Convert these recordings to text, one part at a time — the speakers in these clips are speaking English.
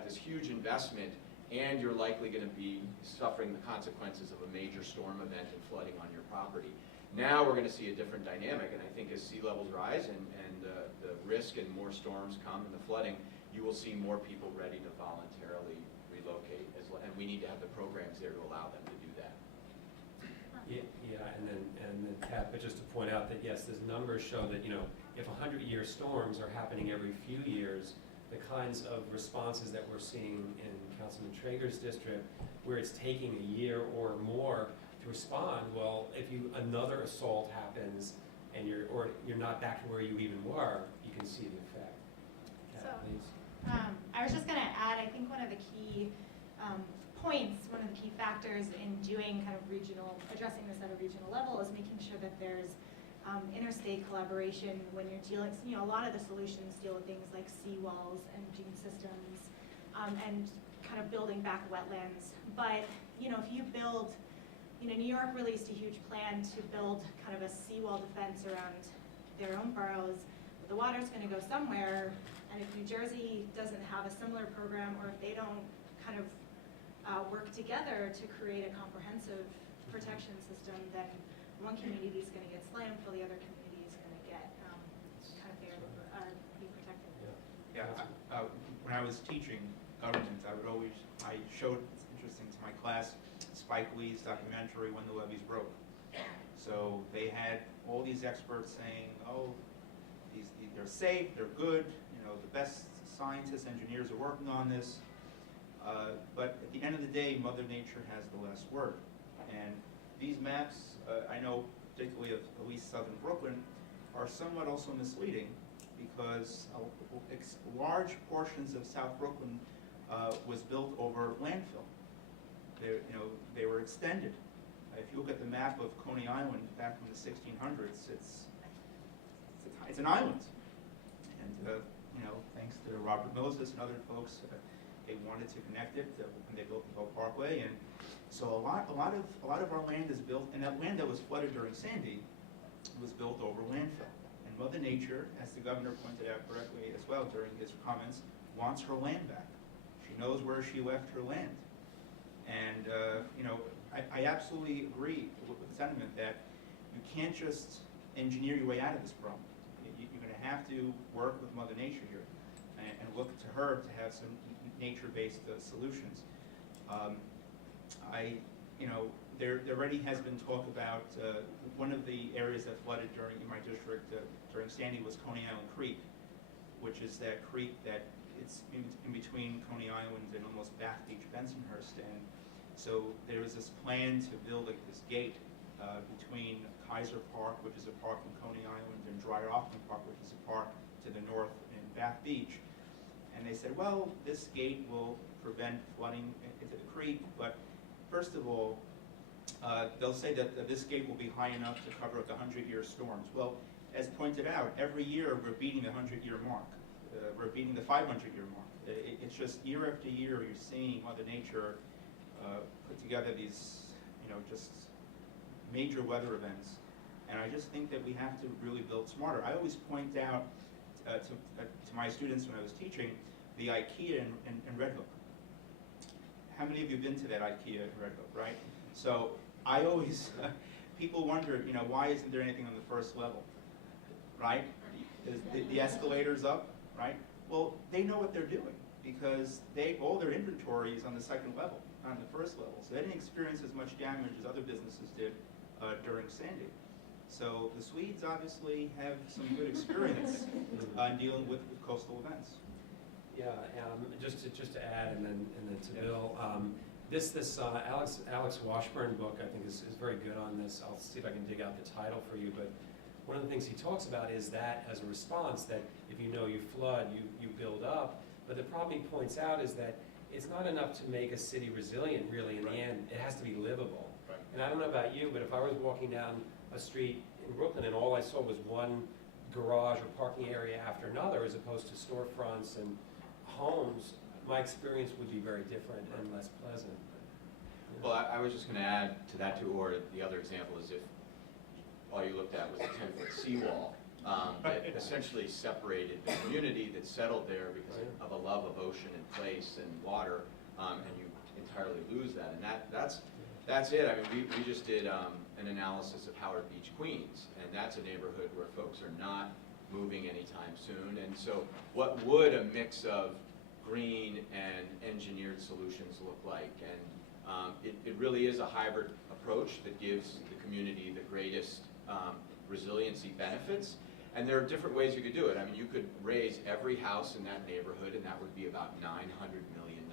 have this huge investment, and you're likely going to be suffering the consequences of a major storm event and flooding on your property. Now we're going to see a different dynamic, and I think as sea levels rise and the risk and more storms come and the flooding, you will see more people ready to voluntarily relocate, and we need to have the programs there to allow them to do that. Yeah, and then Kat, but just to point out that yes, those numbers show that, you know, if 100-year storms are happening every few years, the kinds of responses that we're seeing in Councilman Traeger's district, where it's taking a year or more to respond, well, if another assault happens and you're not back to where you even were, you can see the effect. Kat, So, please. I was just going to add, I think one of the key points, one of the key factors in doing kind of addressing this at a regional level is making sure that there's interstate collaboration when you're dealing, you know, a lot of the solutions deal with things like seawalls and dune systems and kind of building back wetlands. But, you know, if you build, you know, New York released a huge plan to build kind of a seawall defense around their own boroughs. But the water's going to go somewhere, and if New Jersey doesn't have a similar program, or if they don't kind of work together to create a comprehensive protection system, then one community is going to get slammed while the other community is going to get kind of be protected. Yeah, when I was teaching government, I showed, it's interesting to my class, Spike Lee's documentary, When the Levees Broke. So they had all these experts saying, oh, they're safe, they're good, you know, the best scientists, engineers are working on this. But at the end of the day, Mother Nature has the last word. And these maps, I know particularly of at least southern Brooklyn, are somewhat also misleading because large portions of South Brooklyn was built over landfill. They were extended. If you look at the map of Coney Island back from the 1600s, it's an island. And thanks to Robert Moses and other folks, they wanted to connect it when they built the Bell Parkway. And so a lot of our land is built, and that land that was flooded during Sandy was built over landfill. And Mother Nature, as the governor pointed out correctly as well during his comments, wants her land back. She knows where she left her land. And I absolutely agree with the sentiment that you can't just engineer your way out of this problem. You're going to have to work with Mother Nature here and look to her to have some nature-based solutions. There already has been talk about one of the areas that flooded in my district during Sandy was Coney Island Creek, which is that creek that it's in between Coney Island and almost Bath Beach, Bensonhurst. And so there was this plan to build this gate between Kaiser Park, which is a park in Coney Island, and Dreier-Offman Park, which is a park to the north in Bath Beach. And they said, well, this gate will prevent flooding into the creek, but first of all, they'll say that this gate will be high enough to cover up the 100-year storms. Well, as pointed out, every year we're beating the 100-year mark. We're beating the 500-year mark. It's just year after year you're seeing Mother Nature put together these, just major weather events. And I just think that we have to really build smarter. I always point out to my students when I was teaching the IKEA in Red Hook. How many of you have been to that IKEA in Red Hook, right? So I always, people wonder, why isn't there anything on the first level, right? Is the escalator's up, right? Well, they know what they're doing because all their inventory is on the second level, not on the first level. So they didn't experience as much damage as other businesses did during Sandy. So the Swedes obviously have some good experience dealing with coastal events. Yeah, just to add, and then to Bill, this Alex Washburn book I think is very good on this. I'll see if I can dig out the title for you, but one of the things he talks about is that as a response, that if you flood, you build up. But the problem he points out is that it's not enough to make a city resilient, really, in the end. It has to be livable. Right. And I don't know about you, but if I was walking down a street in Brooklyn and all I saw was one garage or parking area after another, as opposed to storefronts and homes, my experience would be very different and less pleasant. Well, I was just going to add to that too, or the other example is if all you looked at was a 10-foot seawall that essentially separated the community that settled there because of a love of ocean and place and water, and you entirely lose that. And that's it. I mean, we just did an analysis of Howard Beach, Queens, and that's a neighborhood where folks are not moving anytime soon. And so what would a mix of green and engineered solutions look like? And it really is a hybrid approach that gives the community the greatest resiliency benefits. And there are different ways you could do it. I mean, you could raise every house in that neighborhood, and that would be about $900 million.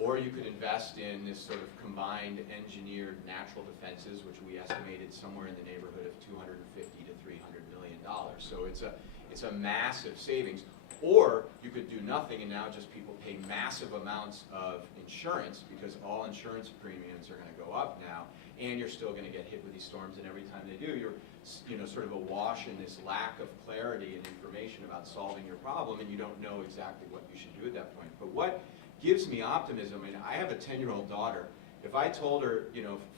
Or you could invest in this sort of combined engineered natural defenses, which we estimated somewhere in the neighborhood of $250 to $300 million. So it's a massive savings. Or you could do nothing, and now just people pay massive amounts of insurance, because all insurance premiums are going to go up now, and you're still going to get hit with these storms, and every time they do, you're sort of awash in this lack of clarity and information about solving your problem, and you don't know exactly what you should do at that point. But what gives me optimism, and I have a 10-year-old daughter, if I told her,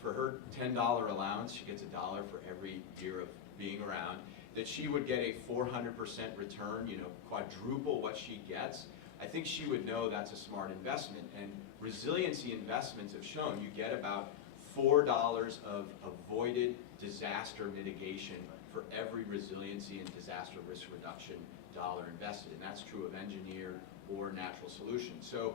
for her $10 allowance, she gets $1 for every year of being around, that she would get a 400% return, quadruple what she gets, I think she would know that's a smart investment. And resiliency investments have shown you get about $4 of avoided disaster mitigation for every resiliency and disaster risk reduction dollar invested. And that's true of engineered or natural solutions. So,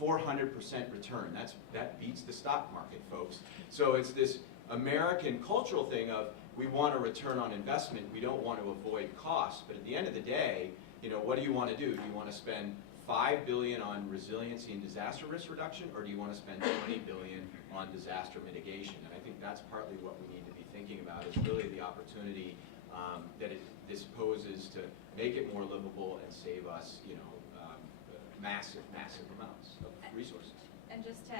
400% return, that beats the stock market, folks. So it's this American cultural thing of, we want a return on investment, we don't want to avoid costs, but at the end of the day, what do you want to do? Do you want to spend $5 billion on resiliency and disaster risk reduction, or do you want to spend $20 billion on disaster mitigation? And I think that's partly what we need to be thinking about, is really the opportunity that this poses to make it more livable and save us, massive, massive amounts of resources. And just to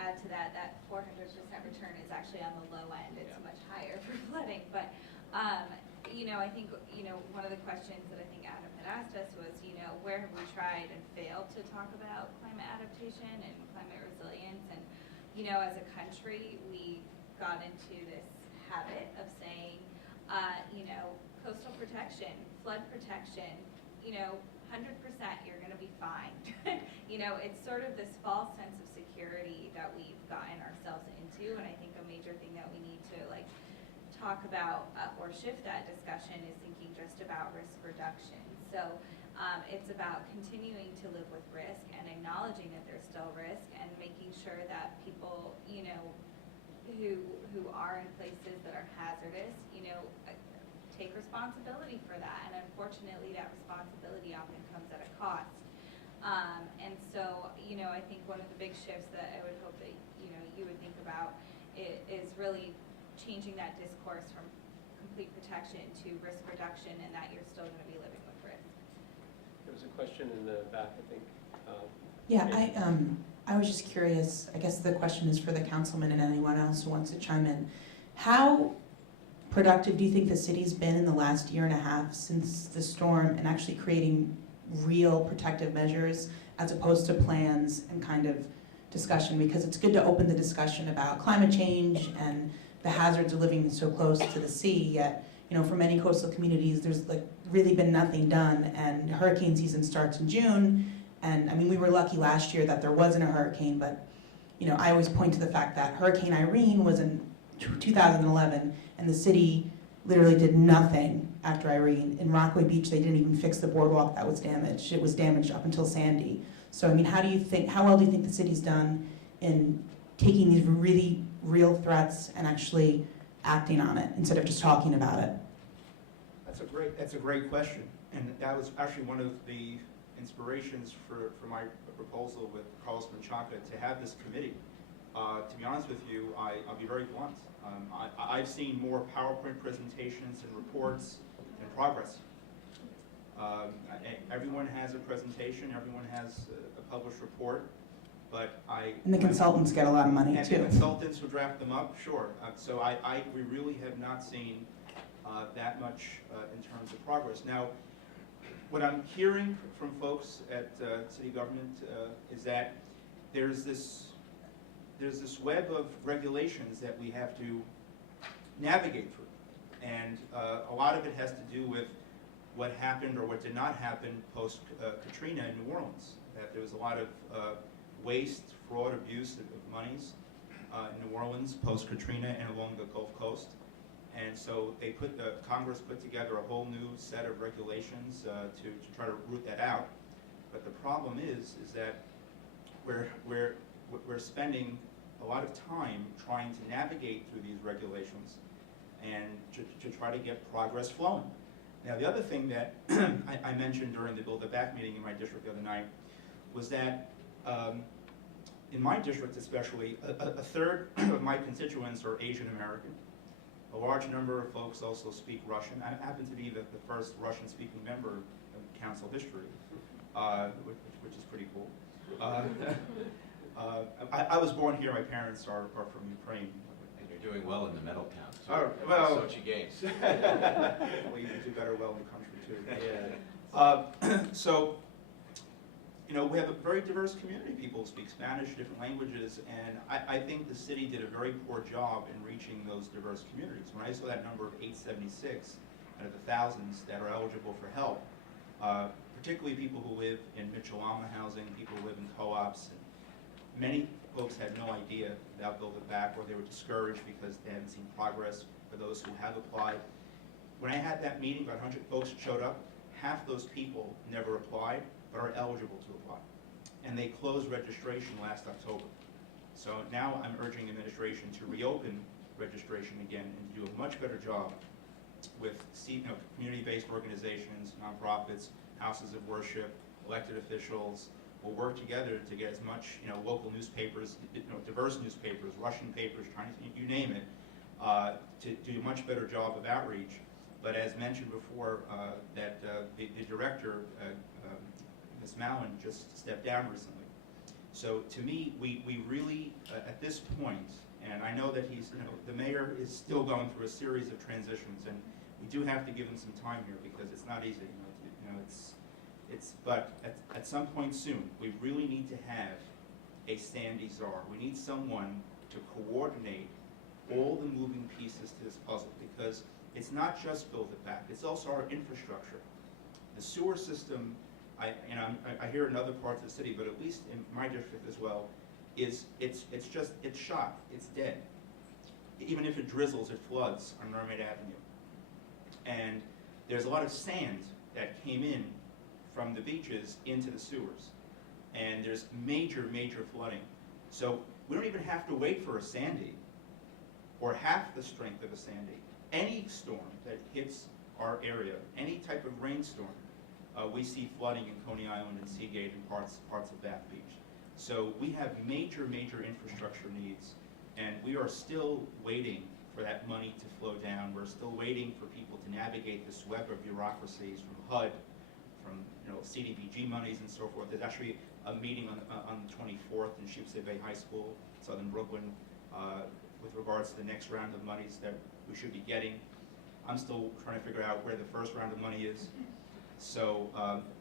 add to that 400% return is actually on the low end. It's much higher for flooding. But, I think, one of the questions that I think Adam had asked us was, where have we tried and failed to talk about climate adaptation and climate resilience? And, as a country, we got into this habit of saying, coastal protection, flood protection, 100% you're going to be fine. It's sort of this false sense of security that we've gotten ourselves into, and I think a major thing that we need to talk about or shift that discussion is thinking just about risk reduction. So it's about continuing to live with risk and acknowledging that there's still risk, and making sure that people, who are in places that are hazardous, take responsibility for that. And unfortunately, that responsibility often comes at a cost. And so, I think one of the big shifts that I would hope that, you would think about is really changing that discourse from complete protection to risk reduction, and that you're still going to be living with risk. There was a question in the back, I think. Yeah, I was just curious, I guess the question is for the councilman and anyone else who wants to chime in. How productive do you think the city's been in the last year and a half since the storm, and actually creating real protective measures as opposed to plans and kind of discussion? Because it's good to open the discussion about climate change and the hazards of living so close to the sea, yet for many coastal communities there's really been nothing done, and hurricane season starts in June. And I mean, we were lucky last year that there wasn't a hurricane, but I always point to the fact that Hurricane Irene was in 2011, and the city literally did nothing after Irene. In Rockaway Beach, they didn't even fix the boardwalk that was damaged. It was damaged up until Sandy. So I mean, how well do you think the city's done in taking these really real threats and actually acting on it instead of just talking about it? That's a great question, and that was actually one of the inspirations for my proposal with Carlos Menchaca to have this committee. To be honest with you, I'll be very blunt. I've seen more PowerPoint presentations and reports and progress. Everyone has a presentation, everyone has a published report, but And the consultants get a lot of money and too. the consultants who draft them up, sure. So we really have not seen that much in terms of progress. Now, what I'm hearing from folks at city government is that there's this web of regulations that we have to navigate through. And a lot of it has to do with what happened or what did not happen post Katrina in New Orleans. That there was a lot of waste, fraud, abuse of monies in New Orleans post Katrina and along the Gulf Coast. And so they Congress put together a whole new set of regulations to try to root that out. But the problem is that we're spending a lot of time trying to navigate through these regulations and to try to get progress flowing. Now, the other thing that I mentioned during the Build It Back meeting in my district the other night was that in my district especially, a third of my constituents are Asian American. A large number of folks also speak Russian. I happen to be the first Russian-speaking member of council history, which is pretty cool. I was born here. My parents are from Ukraine. And you're doing well in the medal count, too. Oh, well. Sochi Games. Well, you can do better well in the country, too. Yeah. So, you know, we have a very diverse community. People speak Spanish, different languages, and I think the city did a very poor job in reaching those diverse communities. When I saw that number of 876 out of the thousands that are eligible for help, particularly people who live in Mitchell-Alma housing, people who live in co-ops, and many folks had no idea about Build It Back, or they were discouraged because they hadn't seen progress for those who have applied. When I had that meeting, about 100 folks showed up. Half those people never applied, but are eligible to apply. And they closed registration last October. So now I'm urging the administration to reopen registration again and do a much better job with community-based organizations, nonprofits, houses of worship, elected officials. We'll work together to get as much, local newspapers, diverse newspapers, Russian papers, Chinese, you name it, to do a much better job of outreach. But as mentioned before, the director, Ms. Mallon, just stepped down recently. So to me, we really, at this point, and I know that the mayor is still going through a series of transitions, and we do have to give him some time here because it's not easy. But at some point soon, we really need to have a standing czar. We need someone to coordinate all the moving pieces to this puzzle, because it's not just Build It Back, it's also our infrastructure. The sewer system, I hear in other parts of the city, but at least in my district as well, it's shot, it's dead. Even if it drizzles, it floods on Mermaid Avenue. And there's a lot of sand that came in from the beaches into the sewers. And there's major, major flooding. So we don't even have to wait for a Sandy, or half the strength of a Sandy. Any storm that hits our area, any type of rainstorm, we see flooding in Coney Island and Seagate and parts of Bath Beach. So we have major, major infrastructure needs, and we are still waiting for that money to flow down. We're still waiting for people to navigate this web of bureaucracies from HUD, from CDBG monies and so forth. There's actually a meeting on the 24th in Sheepshead Bay High School, Southern Brooklyn, with regards to the next round of monies that we should be getting. I'm still trying to figure out where the first round of money is. So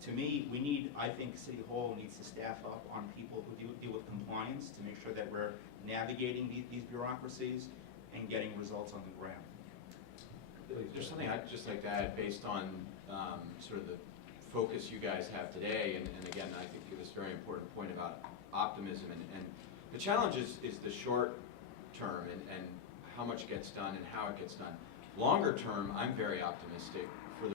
to me, I think City Hall needs to staff up on people who deal with compliance to make sure that we're navigating these bureaucracies and getting results on the ground. There's something I'd just like to add based on sort of the focus you guys have today, and again, I think it was a very important point about optimism, and the challenge is the short term and how much gets done and how it gets done. Longer term, I'm very optimistic